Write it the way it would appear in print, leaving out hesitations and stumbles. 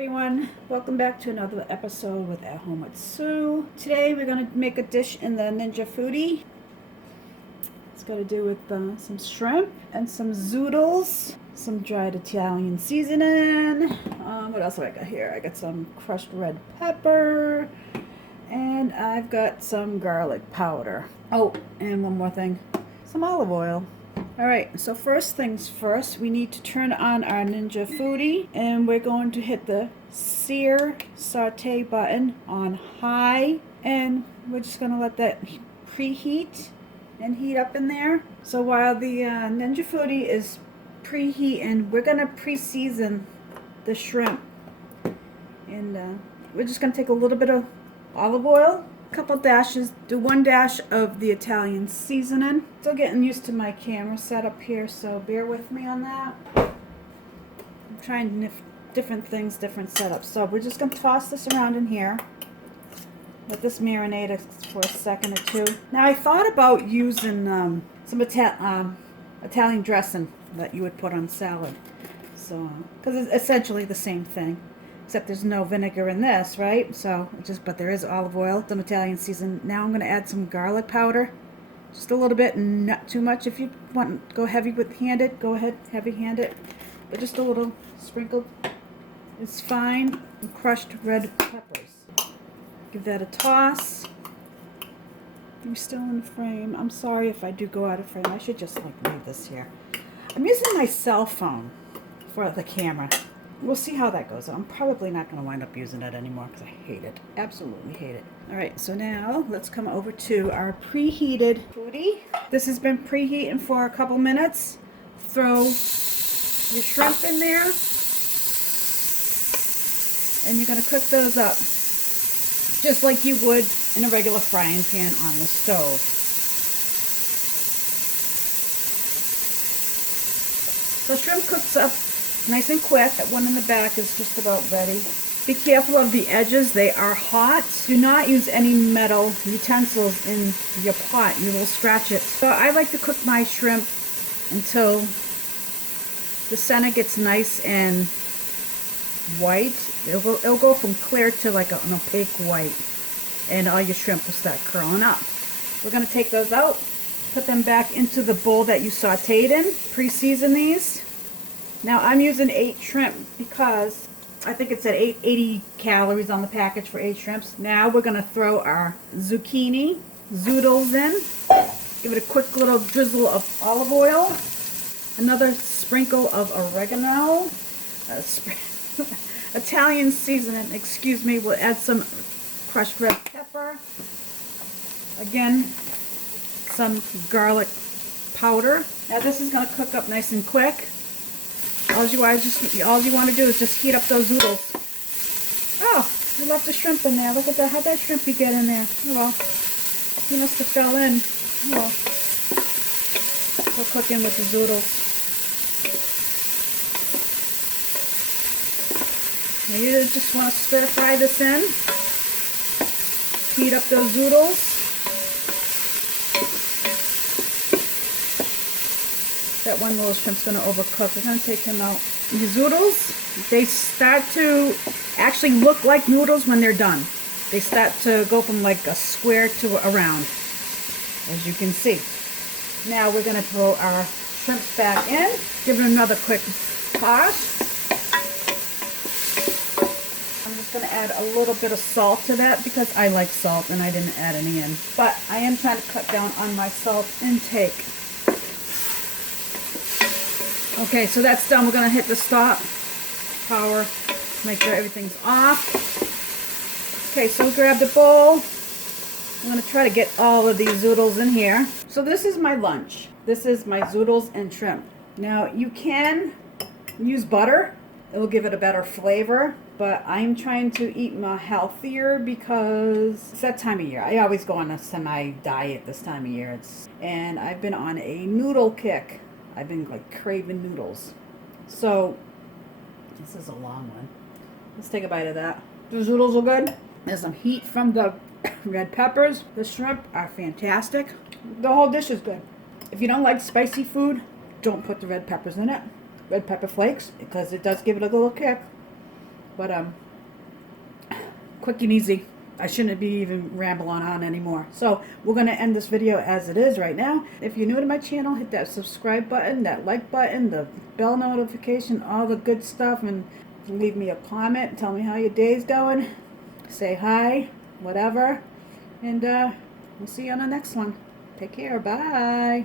Everyone, welcome back to another episode with At Home with Sue. Today we're going to make a dish in the Ninja Foodi. It's got to do with some shrimp and some zoodles, some dried Italian seasoning. What else have I got here? I got some crushed red pepper, and I've got some garlic powder. Oh, and one more thing, some olive oil. Alright, so first things first, we need to turn on our Ninja Foodi, and we're going to hit the sear saute button on high, and we're just going to let that preheat and heat up in there. So while the Ninja Foodi is preheating, we're going to pre-season the shrimp, and we're just going to take a little bit of olive oil, a couple dashes, do one dash of the Italian seasoning. Still getting used to my camera setup here, so bear with me on that. I'm trying different things, different setups. So we're just going to toss this around in here. Let this marinate for a second or two. Now I thought about using some Italian dressing that you would put on salad. So, because it's essentially the same thing. Except there's no vinegar in this, right? So, but there is olive oil, some Italian season. Now I'm going to add some garlic powder. Just a little bit, not too much. If you want to go heavy with handed, go ahead, heavy handed. But just a little sprinkled is fine. And crushed red peppers. Give that a toss. You're still in frame. I'm sorry if I do go out of frame. I should just leave this here. I'm using my cell phone for the camera. We'll see how that goes. I'm probably not going to wind up using it anymore because I hate it. Absolutely hate it. Alright, so now let's come over to our preheated foodie. This has been preheating for a couple minutes. Throw your shrimp in there. And you're going to cook those up just like you would in a regular frying pan on the stove. So shrimp cooks up nice and quick. That one in the back is just about ready. Be careful of the edges. They are hot. Do not use any metal utensils in your pot. You will scratch it. So I like to cook my shrimp until the center gets nice and white. It'll go from clear to like an opaque white. And all your shrimp will start curling up. We're going to take those out. Put them back into the bowl that you sauteed in. Pre-season these. Now I'm using 8 shrimp because I think it said 80 calories on the package for 8 shrimps. Now we're going to throw our zucchini, Zoodles in. Give it a quick little drizzle of olive oil. Another sprinkle of oregano. Italian seasoning, excuse me. We'll add some crushed red pepper. Again, some garlic powder. Now this is going to cook up nice and quick. All you want to do is just heat up those zoodles. Oh, you left the shrimp in there. Look at that. How'd that shrimpy get in there? Oh, well, he must have fell in. Oh, well. We'll cook in with the zoodles. Now you just want to stir fry this in. Heat up those zoodles. That one little shrimp's going to overcook. We're going to take him out. The zoodles, they start to actually look like noodles when they're done. They start to go from like a square to a round, as you can see. Now we're going to throw our shrimps back in. Give it another quick toss. I'm just going to add a little bit of salt to that because I like salt and I didn't add any in. But I am trying to cut down on my salt intake. Okay, so that's done. We're going to hit the stop power, make sure everything's off. Okay, so grab the bowl. I'm going to try to get all of these zoodles in here. So this is my lunch. This is my zoodles and shrimp. Now, you can use butter. It will give it a better flavor, but I'm trying to eat more healthier because it's that time of year. I always go on a semi-diet this time of year. And I've been on a noodle kick. I've been like craving noodles. So, this is a long one. Let's take a bite of that. The zoodles are good. There's some heat from the red peppers. The shrimp are fantastic. The whole dish is good. If you don't like spicy food, don't put the red peppers in it. Red pepper flakes, because it does give it a little kick. But quick and easy. I shouldn't be even rambling on anymore. So we're going to end this video as it is right now. If you're new to my channel, hit that subscribe button, that like button, the bell notification, all the good stuff, and leave me a comment. Tell me how your day's going. Say hi, whatever. And we'll see you on the next one. Take care. Bye.